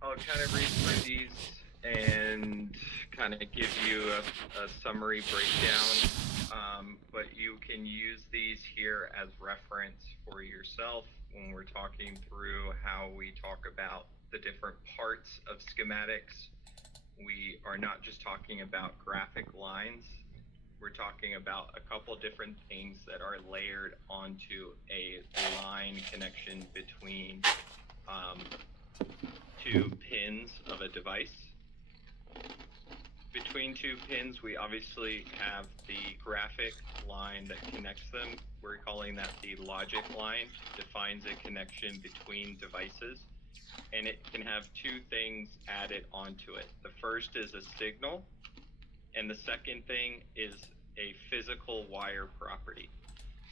I'll kind of read through these and kind of give you a summary breakdown, but you can use these here as reference for yourself when we're talking through how we talk about the different parts of schematics. We are not just talking about graphic lines. We're talking about a couple different things that are layered onto a line connection between two pins of a device. Between two pins, we obviously have the graphic line that connects them. We're calling that the logic line. Defines a connection between devices, and it can have two things added onto it. The first is a signal, and the second thing is a physical wire property.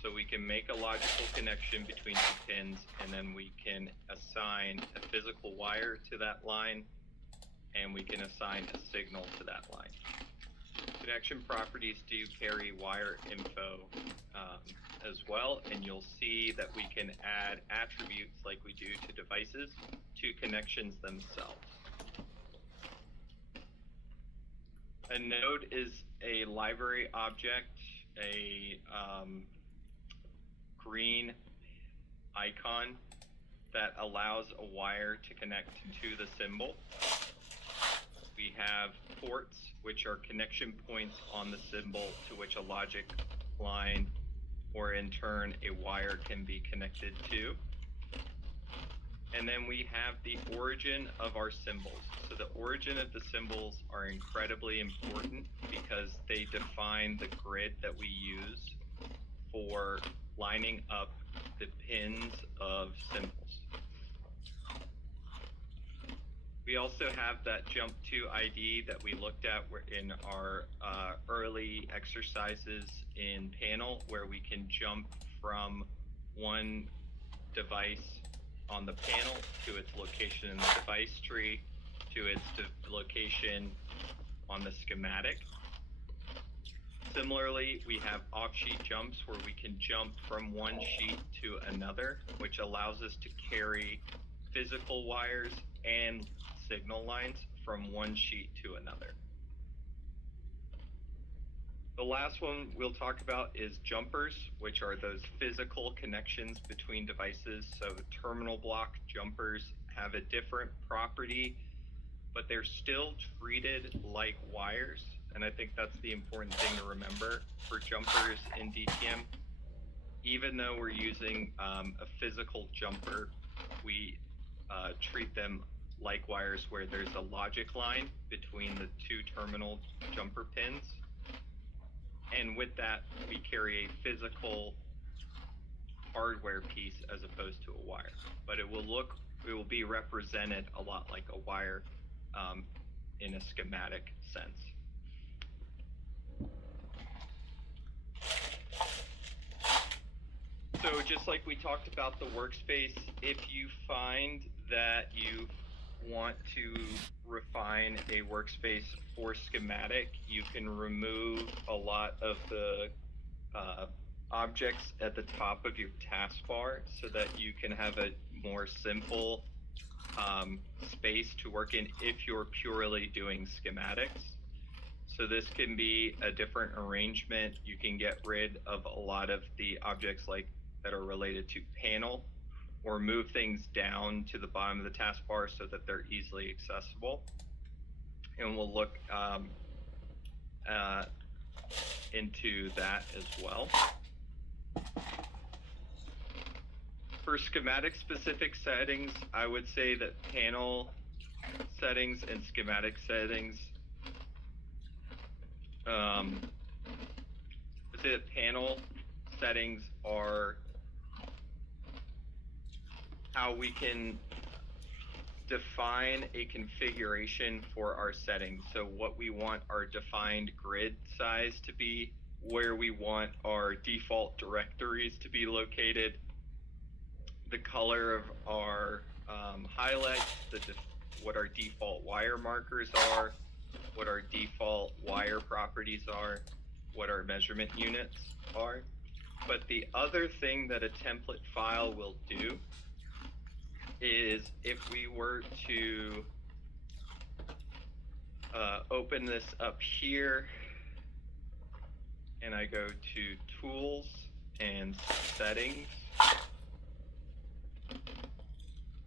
So we can make a logical connection between two pins, and then we can assign a physical wire to that line, and we can assign a signal to that line. Connection properties do carry wire info as well, and you'll see that we can add attributes like we do to devices to connections themselves. A node is a library object, a green icon that allows a wire to connect to the symbol. We have ports, which are connection points on the symbol to which a logic line or in turn a wire can be connected to. And then we have the origin of our symbols. So the origin of the symbols are incredibly important because they define the grid that we use for lining up the pins of symbols. We also have that jump to ID that we looked at in our early exercises in panel, where we can jump from one device on the panel to its location in the device tree to its location on the schematic. Similarly, we have off-sheet jumps where we can jump from one sheet to another, which allows us to carry physical wires and signal lines from one sheet to another. The last one we'll talk about is jumpers, which are those physical connections between devices. So terminal block jumpers have a different property, but they're still treated like wires. And I think that's the important thing to remember for jumpers in DTM. Even though we're using a physical jumper, we treat them like wires, where there's a logic line between the two terminal jumper pins. And with that, we carry a physical hardware piece as opposed to a wire. But it will be represented a lot like a wire in a schematic sense. So just like we talked about the workspace, if you find that you want to refine a workspace for schematic, you can remove a lot of the objects at the top of your taskbar so that you can have a more simple space to work in if you're purely doing schematics. So this can be a different arrangement. You can get rid of a lot of the objects like that are related to panel, or move things down to the bottom of the taskbar so that they're easily accessible. And we'll look into that as well. For schematic specific settings, I would say that panel settings and schematic settings, I'd say that panel settings are how we can define a configuration for our settings. So what we want our defined grid size to be, where we want our default directories to be located, the color of our highlights, what our default wire markers are, what our default wire properties are, what our measurement units are. But the other thing that a template file will do is if we were to open this up here, and I go to Tools and Settings,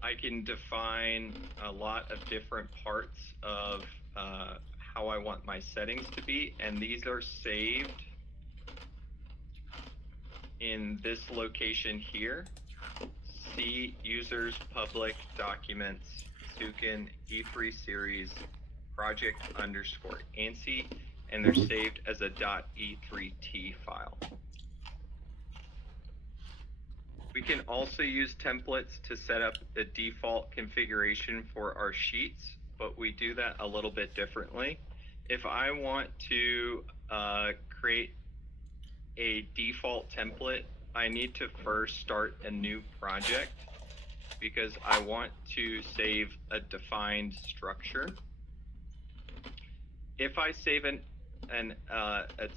I can define a lot of different parts of how I want my settings to be, and these are saved in this location here. See Users, Public, Documents, Sukin, E3 Series, Project _ ANSI, and they're saved as a .e3t file. We can also use templates to set up the default configuration for our sheets, but we do that a little bit differently. If I want to create a default template, I need to first start a new project because I want to save a defined structure. If I save a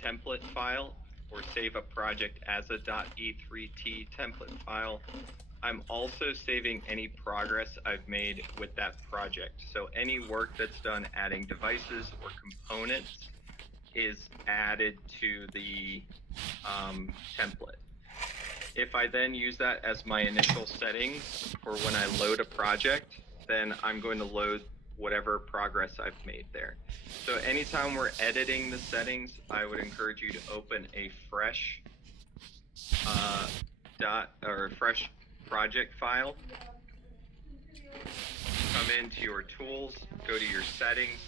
template file or save a project as a .e3t template file, I'm also saving any progress I've made with that project. So any work that's done adding devices or components is added to the template. If I then use that as my initial settings for when I load a project, then I'm going to load whatever progress I've made there. So anytime we're editing the settings, I would encourage you to open a fresh fresh project file. Come into your tools, go to your settings,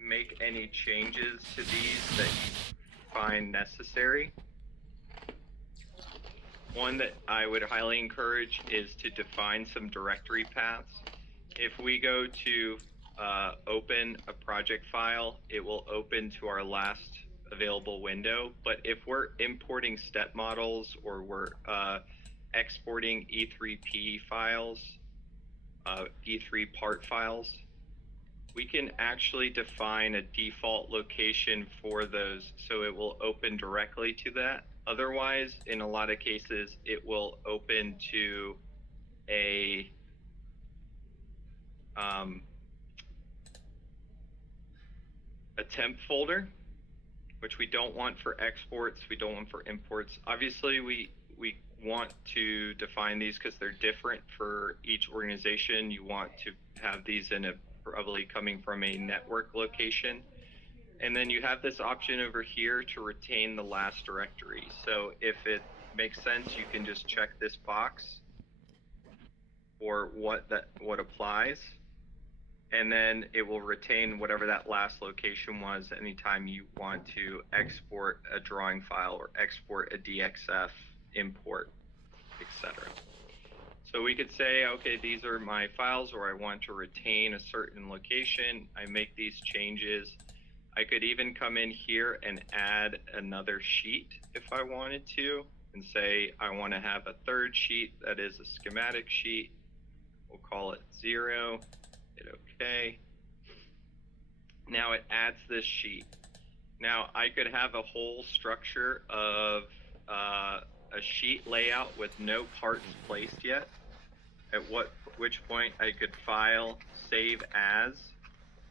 make any changes to these that you find necessary. One that I would highly encourage is to define some directory paths. If we go to open a project file, it will open to our last available window. But if we're importing step models or we're exporting E3P files, E3 part files, we can actually define a default location for those so it will open directly to that. Otherwise, in a lot of cases, it will open to a temp folder, which we don't want for exports, we don't want for imports. Obviously, we want to define these because they're different for each organization. You want to have these in a probably coming from a network location. And then you have this option over here to retain the last directory. So if it makes sense, you can just check this box for what applies. And then it will retain whatever that last location was anytime you want to export a drawing file or export a DXF, import, etc. So we could say, okay, these are my files, or I want to retain a certain location. I make these changes. I could even come in here and add another sheet if I wanted to, and say I want to have a third sheet that is a schematic sheet. We'll call it 0. Hit OK. Now it adds this sheet. Now I could have a whole structure of a sheet layout with no parts placed yet, at which point I could file, save as,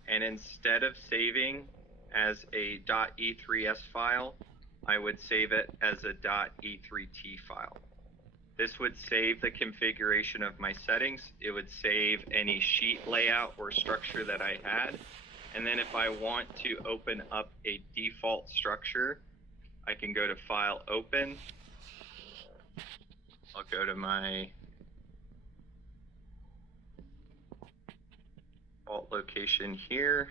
and instead of saving as a .e3s file, I would save it as a .e3t file. This would save the configuration of my settings. It would save any sheet layout or structure that I had. And then if I want to open up a default structure, I can go to File, Open. I'll go to my default location here.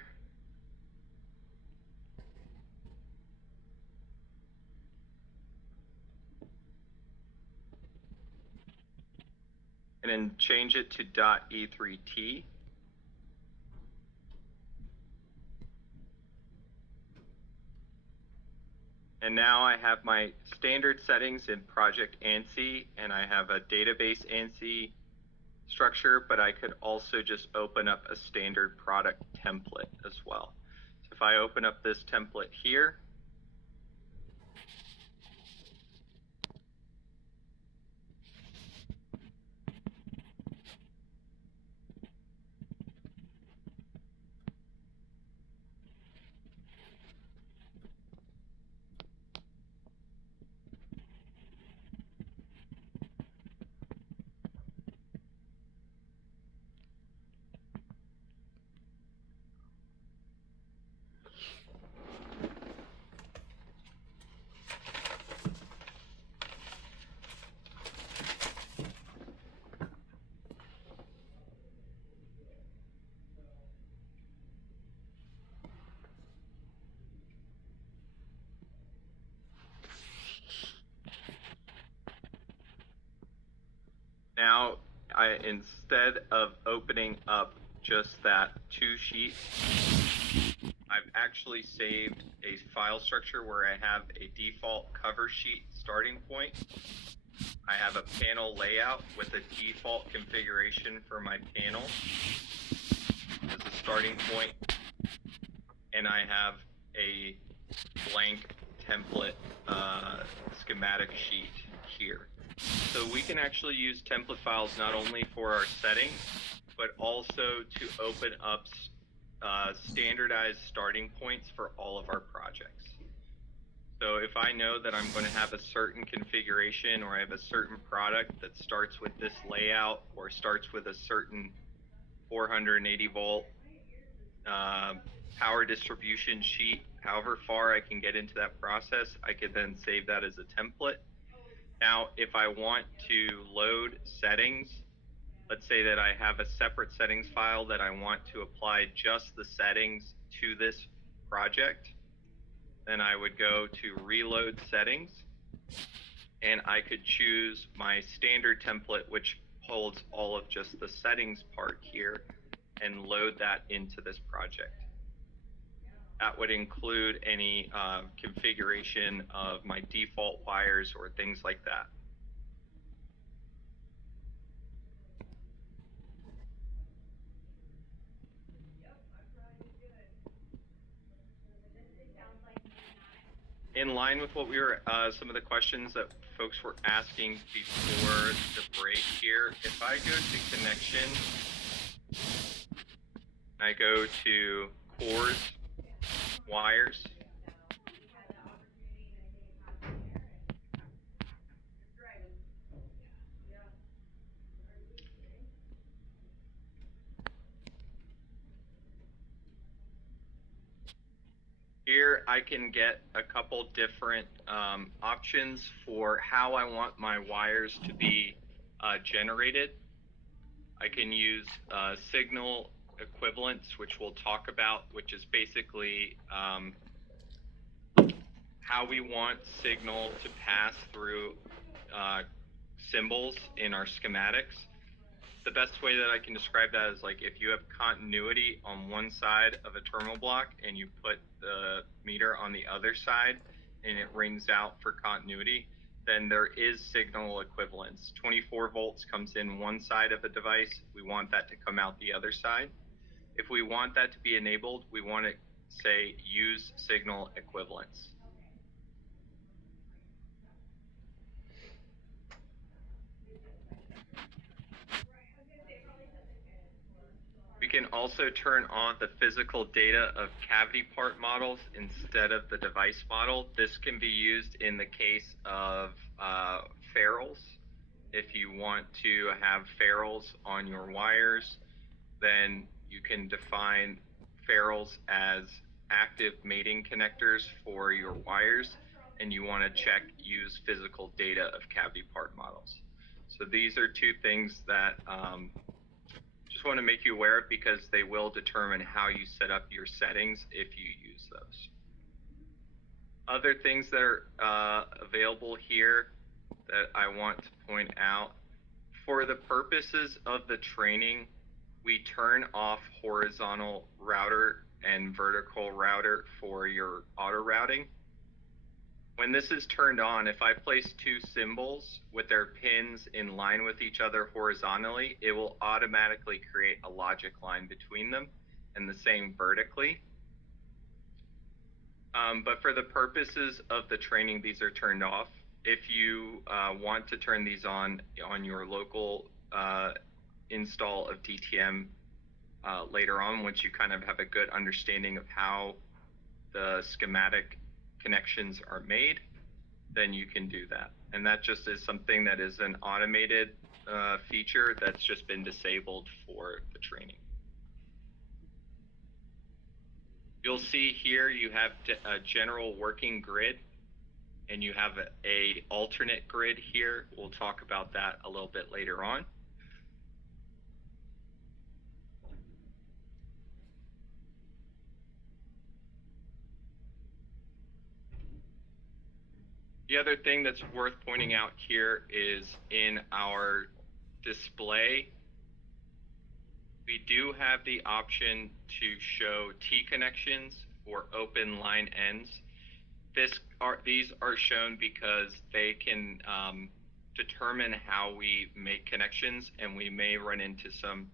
And then change it to .e3t. And now I have my standard settings in Project ANSI, and I have a database ANSI structure, but I could also just open up a standard product template as well. So if I open up this template here, Now, instead of opening up just that 2 sheets, I've actually saved a file structure where I have a default cover sheet starting point. I have a panel layout with a default configuration for my panel as a starting point, and I have a blank template schematic sheet here. So we can actually use template files not only for our settings, but also to open up standardized starting points for all of our projects. So if I know that I'm going to have a certain configuration, or I have a certain product that starts with this layout or starts with a certain 480 volt power distribution sheet, however far I can get into that process, I could then save that as a template. Now, if I want to load settings, let's say that I have a separate settings file that I want to apply just the settings to this project, then I would go to reload settings, and I could choose my standard template, which holds all of just the settings part here, and load that into this project. That would include any configuration of my default wires or things like that. In line with what we were, some of the questions that folks were asking before the break here, if I go to connection, I go to cores, wires, here I can get a couple different options for how I want my wires to be generated. I can use signal equivalence, which we'll talk about, which is basically how we want signal to pass through symbols in our schematics. The best way that I can describe that is like if you have continuity on one side of a terminal block and you put the meter on the other side and it rings out for continuity, then there is signal equivalence. 24 volts comes in one side of a device. We want that to come out the other side. If we want that to be enabled, we want to say use signal equivalence. We can also turn on the physical data of cavity part models instead of the device model. This can be used in the case of ferrules. If you want to have ferrules on your wires, then you can define ferrules as active mating connectors for your wires, and you want to check use physical data of cavity part models. So these are two things that just want to make you aware of, because they will determine how you set up your settings if you use those. Other things that are available here that I want to point out, for the purposes of the training, we turn off horizontal router and vertical router for your auto routing. When this is turned on, if I place two symbols with their pins in line with each other horizontally, it will automatically create a logic line between them, and the same vertically. But for the purposes of the training, these are turned off. If you want to turn these on your local install of DTM later on, once you kind of have a good understanding of how the schematic connections are made, then you can do that. And that just is something that is an automated feature that's just been disabled for the training. You'll see here you have a general working grid, and you have a alternate grid here. We'll talk about that a little bit later on. The other thing that's worth pointing out here is in our display, we do have the option to show T connections or open line ends. These are shown because they can determine how we make connections, and we may run into some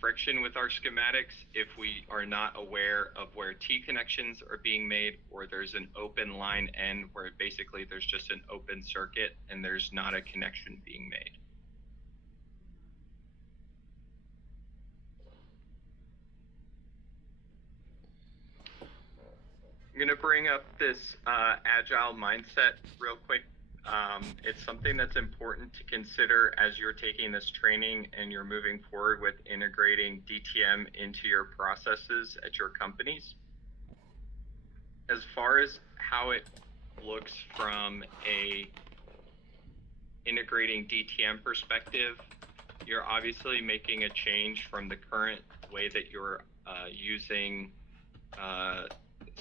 friction with our schematics if we are not aware of where T connections are being made, or there's an open line end where basically there's just an open circuit and there's not a connection being made. I'm going to bring up this agile mindset real quick. It's something that's important to consider as you're taking this training and you're moving forward with integrating DTM into your processes at your companies. As far as how it looks from a integrating DTM perspective, you're obviously making a change from the current way that you're using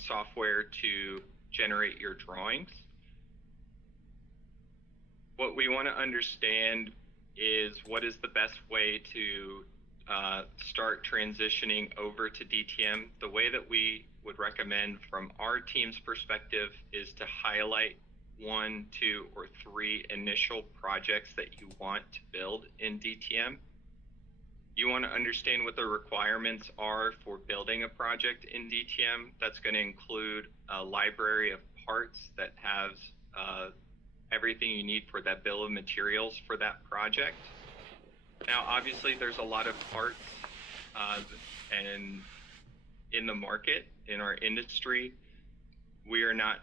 software to generate your drawings. What we want to understand is what is the best way to start transitioning over to DTM. The way that we would recommend from our team's perspective is to highlight 1, 2, or 3 initial projects that you want to build in DTM. You want to understand what the requirements are for building a project in DTM. That's going to include a library of parts that has everything you need for that bill of materials for that project. Now, obviously, there's a lot of parts and in the market, in our industry. We are not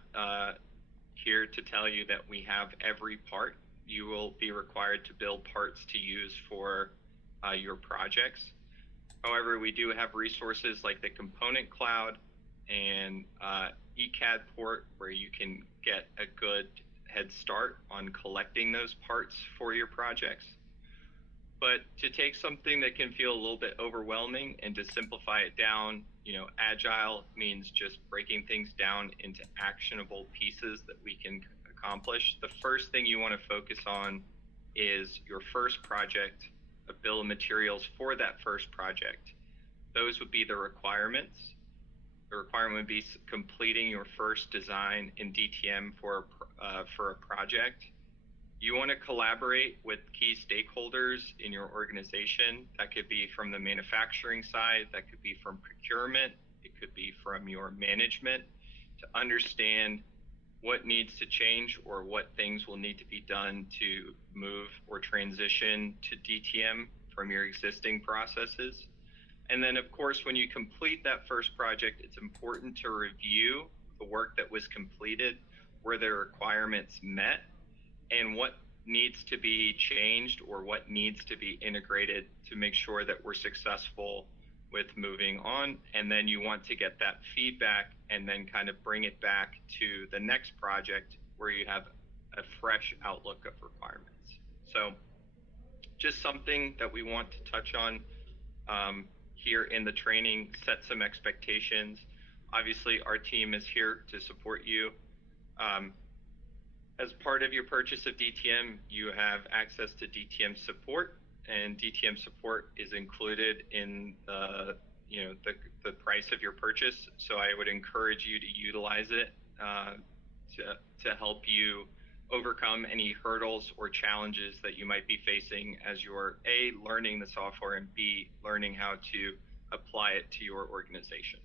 here to tell you that we have every part. You will be required to build parts to use for your projects. However, we do have resources like the Component Cloud and ECAD port where you can get a good head start on collecting those parts for your projects. But to take something that can feel a little bit overwhelming and to simplify it down, agile means just breaking things down into actionable pieces that we can accomplish. The first thing you want to focus on is your first project, a bill of materials for that first project. Those would be the requirements. The requirement would be completing your first design in DTM for a project. You want to collaborate with key stakeholders in your organization. That could be from the manufacturing side, that could be from procurement, it could be from your management, to understand what needs to change or what things will need to be done to move or transition to DTM from your existing processes. And then, of course, when you complete that first project, it's important to review the work that was completed, were the requirements met, and what needs to be changed or what needs to be integrated to make sure that we're successful with moving on. And then you want to get that feedback and then kind of bring it back to the next project where you have a fresh outlook of requirements. So just something that we want to touch on here in the training, set some expectations. Obviously, our team is here to support you. As part of your purchase of DTM, you have access to DTM support, and DTM support is included in the price of your purchase. So I would encourage you to utilize it to help you overcome any hurdles or challenges that you might be facing as you're A, learning the software, and B, learning how to apply it to your organization.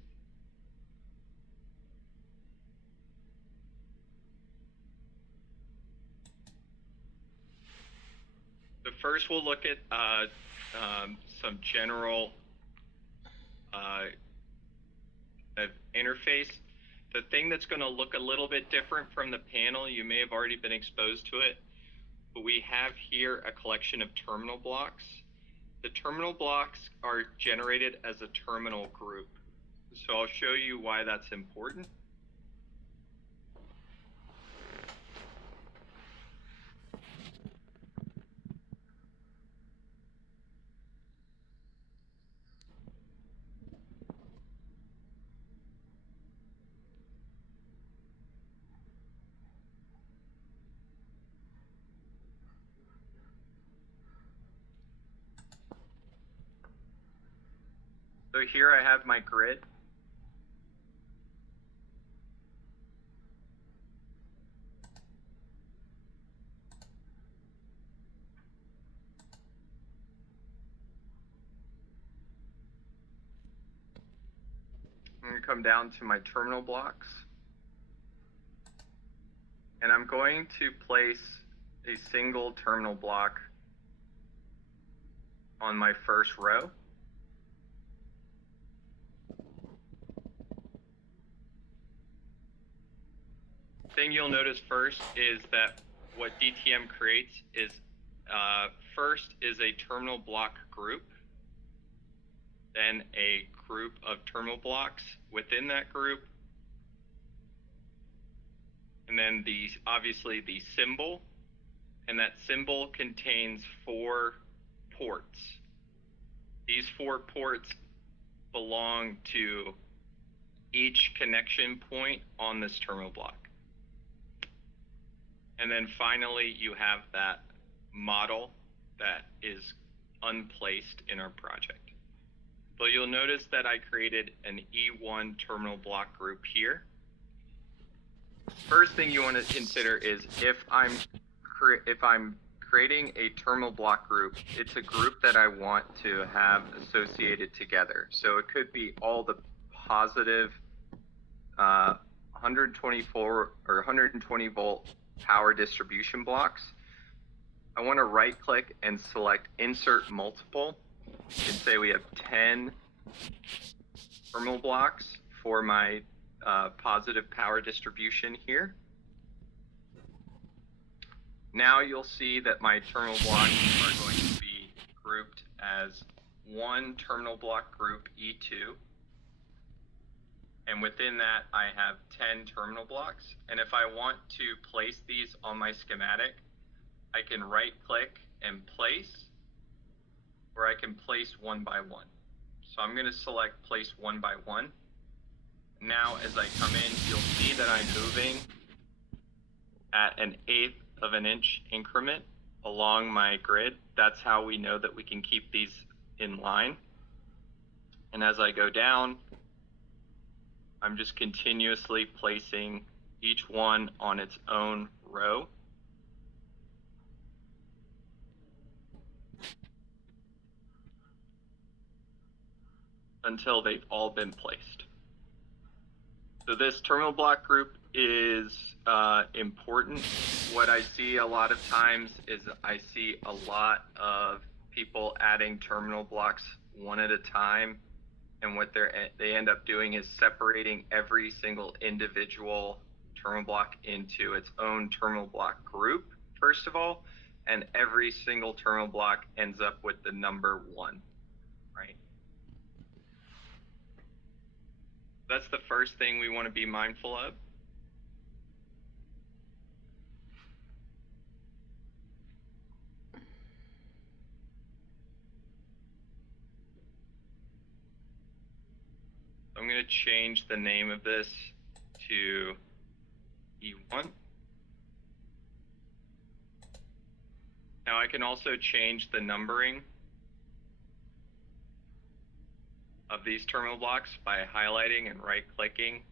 So first, we'll look at some general interface. The thing that's going to look a little bit different from the panel, you may have already been exposed to it, but we have here a collection of terminal blocks. The terminal blocks are generated as a terminal group. So I'll show you why that's important. So here I have my grid. I'm going to come down to my terminal blocks. And I'm going to place a single terminal block on my first row. Thing you'll notice first is that what DTM creates is first is a terminal block group, then a group of terminal blocks within that group, and then obviously the symbol, and that symbol contains 4 ports. These 4 ports belong to each connection point on this terminal block. And then finally, you have that model that is unplaced in our project. So you'll notice that I created an E1 terminal block group here. First thing you want to consider is if I'm creating a terminal block group, it's a group that I want to have associated together. So it could be all the positive 124 or 120 volt power distribution blocks. I want to right click and select insert multiple and say we have 10 terminal blocks for my positive power distribution here. Now you'll see that my terminal blocks are going to be grouped as one terminal block group E2. And within that, I have 10 terminal blocks. And if I want to place these on my schematic, I can right click and place, or I can place one by one. So I'm going to select place one by one. Now, as I come in, you'll see that I'm moving at an 1/8 of an inch increment along my grid. That's how we know that we can keep these in line. And as I go down, I'm just continuously placing each one on its own row. Until they've all been placed. So this terminal block group is important. What I see a lot of times is I see a lot of people adding terminal blocks one at a time, and what they end up doing is separating every single individual terminal block into its own terminal block group, first of all, and every single terminal block ends up with the number 1, right? That's the first thing we want to be mindful of. I'm going to change the name of this to E1. Now I can also change the numbering of these terminal blocks by highlighting and right-clicking.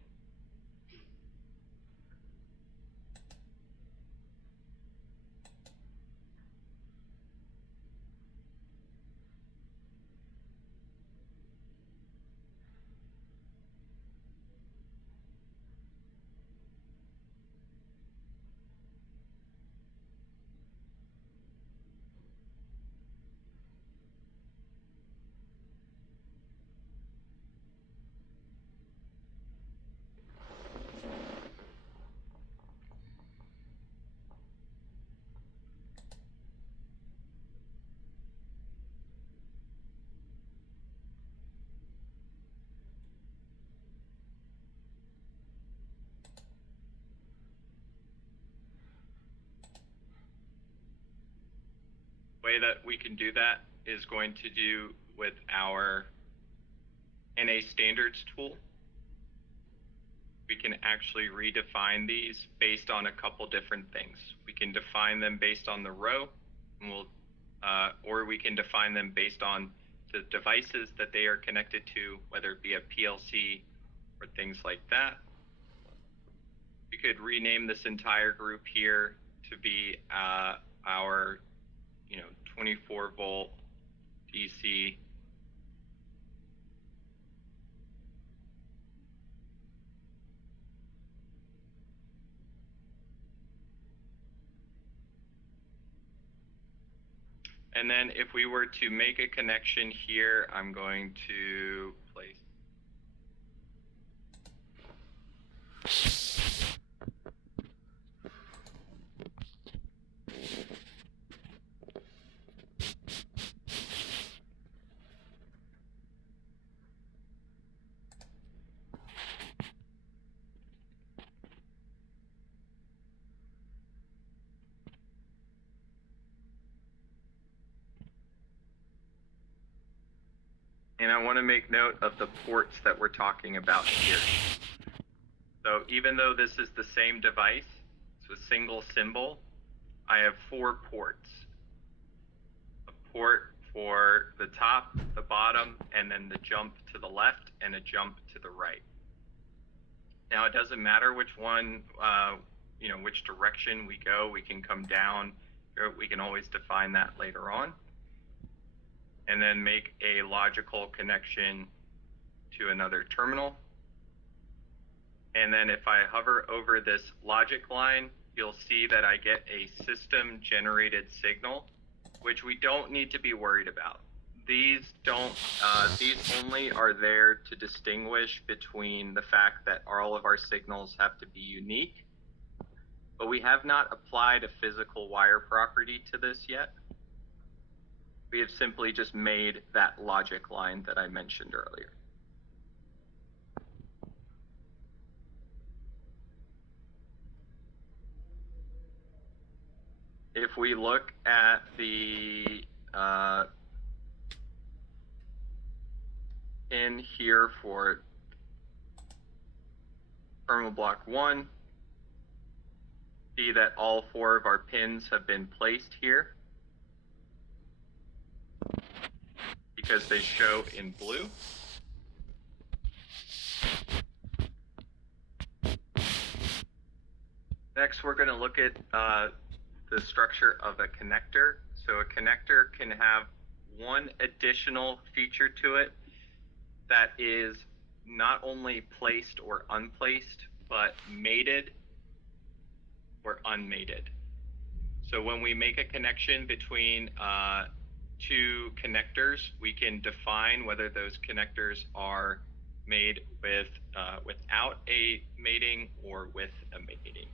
Way that we can do that is going to do with our NA standards tool. We can actually redefine these based on a couple different things. We can define them based on the row, and or we can define them based on the devices that they are connected to, whether it be a PLC or things like that. We could rename this entire group here to be our 24 volt DC and then if we were to make a connection here, I'm going to place and I want to make note of the ports that we're talking about here. So even though this is the same device, it's a single symbol, I have 4 ports. A port for the top, the bottom, and then the jump to the left and a jump to the right. Now it doesn't matter which one, which direction we go. We can come down, we can always define that later on. And then make a logical connection to another terminal. And then if I hover over this logic line, you'll see that I get a system generated signal, which we don't need to be worried about. These only are there to distinguish between the fact that all of our signals have to be unique, but we have not applied a physical wire property to this yet. We have simply just made that logic line that I mentioned earlier. If we look at the pin here for terminal block 1, see that all 4 of our pins have been placed here because they show in blue. Next, we're going to look at the structure of a connector. So a connector can have one additional feature to it that is not only placed or unplaced, but mated or unmated. So when we make a connection between 2 connectors, we can define whether those connectors are made with without a mating or with a mating.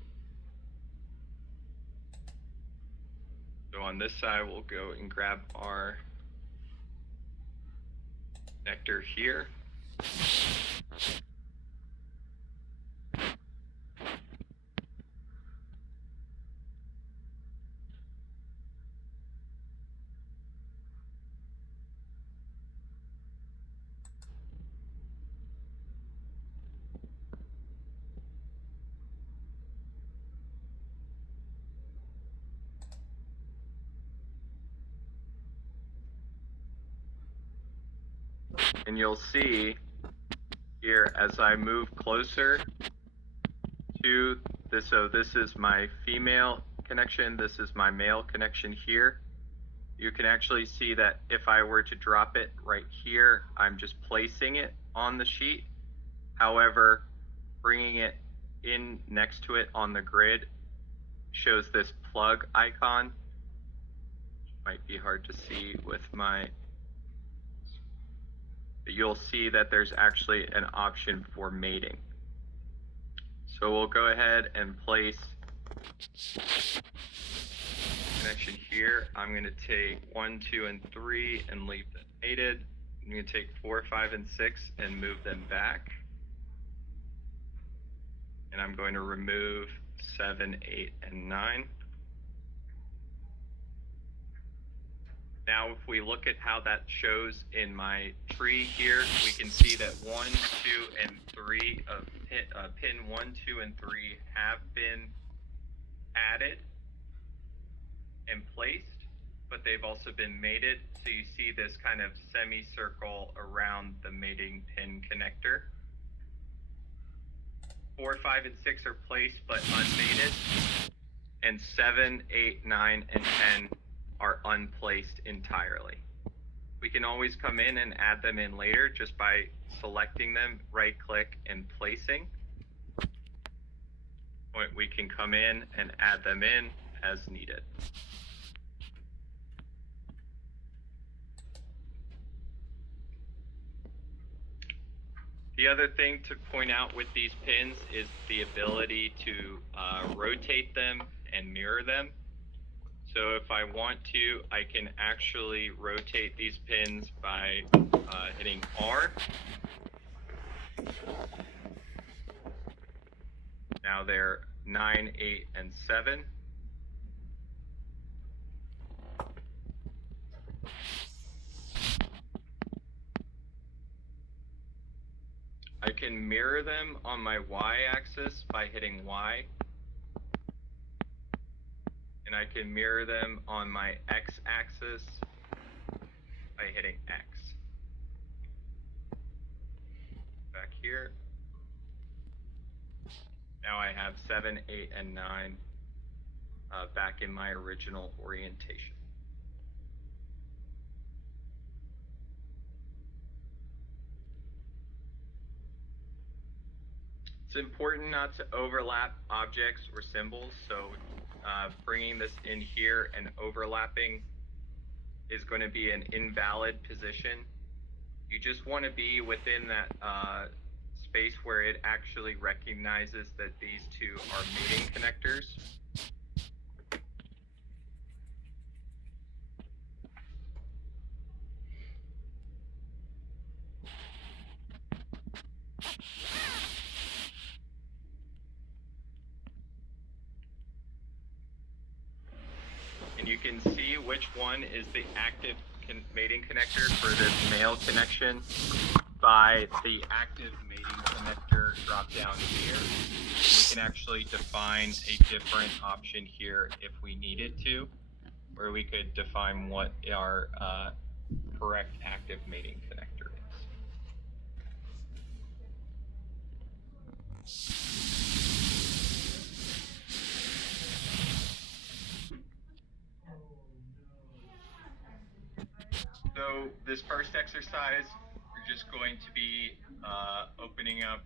So on this side, we'll go and grab our connector here. And you'll see here as I move closer to this, so this is my female connection, this is my male connection here. You can actually see that if I were to drop it right here, I'm just placing it on the sheet. However, bringing it in next to it on the grid shows this plug icon. Might be hard to see with my, you'll see that there's actually an option for mating. So we'll go ahead and place connection here. I'm going to take 1, 2, and 3 and leave them mated. I'm going to take 4, 5, and 6 and move them back. And I'm going to remove 7, 8, and 9. Now, if we look at how that shows in my tree here, we can see that 1, 2, and 3 of pin 1, 2, and 3 have been added and placed. but they've also been mated. So you see this kind of semicircle around the mating pin connector. 4, 5, and 6 are placed but unmated, and 7, 8, 9, and 10 are unplaced entirely. We can always come in and add them in later just by selecting them, right-click, and placing. We can come in and add them in as needed. The other thing to point out with these pins is the ability to rotate them and mirror them. So if I want to, I can actually rotate these pins by hitting R. Now they're 9, 8, and 7. I can mirror them on my Y-axis by hitting Y. And I can mirror them on my X-axis by hitting X. Back here. Now I have 7, 8, and 9 back in my original orientation. It's important not to overlap objects or symbols, so bringing this in here and overlapping is going to be an invalid position. You just want to be within that space where it actually recognizes that these two are mating connectors. And you can see which one is the active mating connector for this male connection by the active mating connector drop down here. We can actually define a different option here if we needed to, where we could define what our correct active mating connector is. So this first exercise, we're just going to be opening up